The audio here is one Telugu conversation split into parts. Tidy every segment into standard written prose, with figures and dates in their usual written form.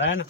రాయన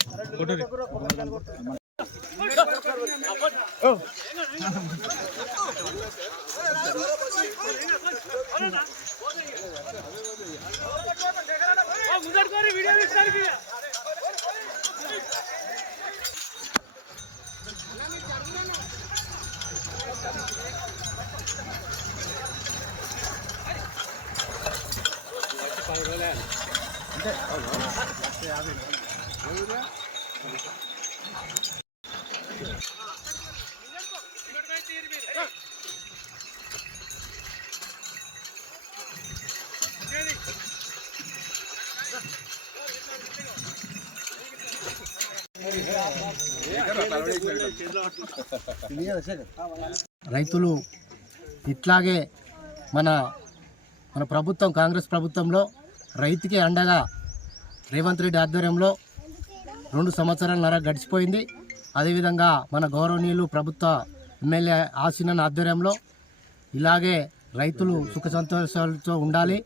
రైతులు ఇట్లాగే మన ప్రభుత్వం కాంగ్రెస్ ప్రభుత్వంలో రైతుకి అండగా రేవంత్ రెడ్డి ఆధ్వర్యంలో 2 సంవత్సరాలన్నర గడిచిపోయింది. అదేవిధంగా మన గౌరవనీయులు ప్రభుత్వ ఎమ్మెల్యే ఆశీనన్ ఆధ్వర్యంలో ఇలాగే రైతులు సుఖ సంతోషాలతో ఉండాలి.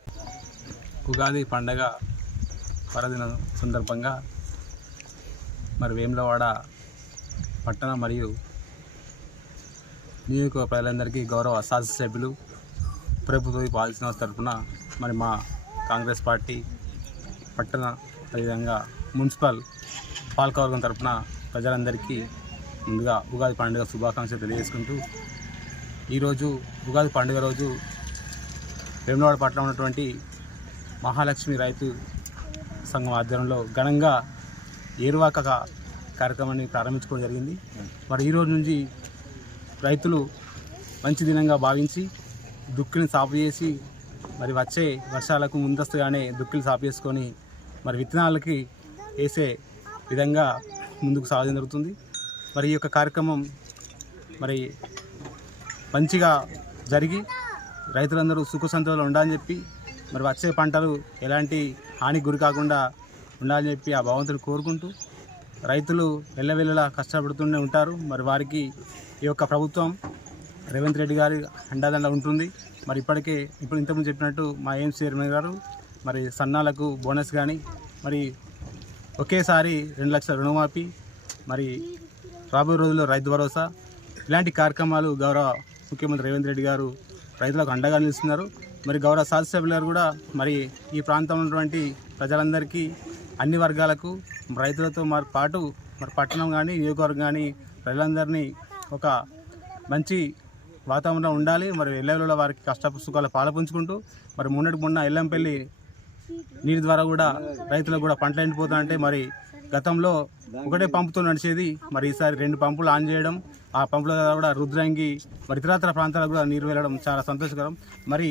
ఉగాది పండగ పర్వదినం సందర్భంగా మరి వేములవాడ పట్టణ మరియు నియోజకవర్గ ప్రజలందరికీ గౌరవ శాసనసభ్యులు ప్రభుత్వ పాలసీ తరఫున మరి మా కాంగ్రెస్ పార్టీ పట్టణ అదేవిధంగా మున్సిపల్ పాలకవర్గం తరఫున ప్రజలందరికీ ముందుగా ఉగాది పండుగ శుభాకాంక్షలు తెలియజేసుకుంటూ ఈరోజు ఉగాది పండుగ రోజు వేములవాడ పట్టణంలో ఉన్నటువంటి మహాలక్ష్మి రైతు సంఘం ఆధ్వర్యంలో ఘనంగా ఏరువాక కార్యక్రమాన్ని ప్రారంభించుకోవడం జరిగింది. మరి ఈరోజు నుంచి రైతులు మంచి దినంగా భావించి దుక్కుని సాపు చేసి మరి వచ్చే వర్షాలకు ముందస్తుగానే దుక్కులు సాపు చేసుకొని మరి విత్తనాలకి వేసే విధంగా ముందుకు సాగడం జరుగుతుంది. మరి ఈ యొక్క కార్యక్రమం మరి మంచిగా జరిగి రైతులందరూ సుఖ సంతోషాలు ఉండాలని చెప్పి మరి వచ్చే పంటలు ఎలాంటి హాని గురి కాకుండా ఉండాలని చెప్పి ఆ భగవంతుడు కోరుకుంటూ రైతులు వెళ్ళవేళలా కష్టపడుతూనే ఉంటారు. మరి వారికి ఈ యొక్క ప్రభుత్వం రేవంత్ రెడ్డి గారి అండదండ ఉంటుంది. మరి ఇప్పుడు ఇంతకుముందు చెప్పినట్టు మా ఏఎంసీ చైర్మన్ గారు మరి సన్నాలకు బోనస్ కానీ మరి ఒకేసారి 2 లక్షల రుణమాఫీ మరి రాబోయే రోజుల్లో రైతు భరోసా ఇలాంటి కార్యక్రమాలు గౌరవ ముఖ్యమంత్రి రేవంత్ రెడ్డి గారు రైతులకు అండగా నిలుస్తున్నారు. మరి గౌరవ శాసనసభ్యులు గారు కూడా మరి ఈ ప్రాంతంలో ఉన్నటువంటి ప్రజలందరికీ అన్ని వర్గాలకు రైతులతో పాటు మరి పట్టణం కానీ నియోజకవర్గం కానీ ప్రజలందరినీ ఒక మంచి వాతావరణం ఉండాలి. మరి ఎల్లవేళలా వారికి కష్ట సుఖాలు పాలపంచుకుంటూ మరి మొన్న ఎల్లంపల్లి నీటి ద్వారా కూడా రైతులకు కూడా పంటలు ఎండిపోతాయంటే మరి గతంలో ఒకటే పంపుతో నడిచేది. మరి ఈసారి 2 పంపులు ఆన్ చేయడం, ఆ పంపుల ద్వారా కూడా రుద్రంగి మరి ఇతరత్ర ప్రాంతాలకు కూడా నీరు వెళ్ళడం చాలా సంతోషకరం. మరి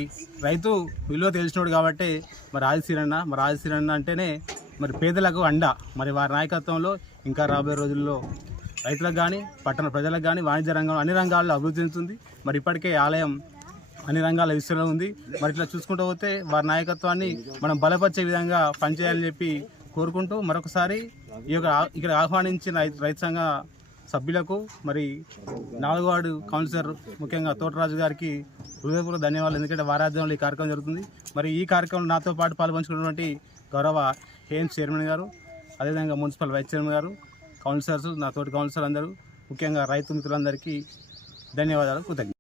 రైతు విలువ తెలిసినోడు కాబట్టి మరి ఆదిశీరన్న అంటేనే మరి పేదలకు అండ. మరి వారి నాయకత్వంలో ఇంకా రాబోయే రోజుల్లో రైతులకు కానీ పట్టణ ప్రజలకు కానీ వాణిజ్య రంగంలో అన్ని రంగాల్లో అభివృద్ధి చెందుతుంది. మరి ఇప్పటికే ఆలయం అన్ని రంగాల విస్తరణ ఉంది. మరి ఇట్లా చూసుకుంటూ పోతే వారి నాయకత్వాన్ని మనం బలపరిచే విధంగా పనిచేయాలని చెప్పి కోరుకుంటూ మరొకసారి ఇక్కడ ఆహ్వానించిన రైతు సంఘ సభ్యులకు మరి 4వ వార్డు కౌన్సిలర్ ముఖ్యంగా తోటరాజు గారికి హృదయపూర్వక ధన్యవాదాలు. ఎందుకంటే వారి ఆధ్వర్యంలో ఈ కార్యక్రమం జరుగుతుంది. మరి ఈ కార్యక్రమం నాతో పాటు పాల్పంచుకున్నటువంటి గౌరవ ఏఎంసీ చైర్మన్ గారు, అదేవిధంగా మున్సిపల్ వైస్ చైర్మన్ గారు, కౌన్సిలర్స్, నా తోటి కౌన్సిలర్ అందరూ, ముఖ్యంగా రైతు మిత్రులందరికీ ధన్యవాదాలు, కృతజ్ఞతలు.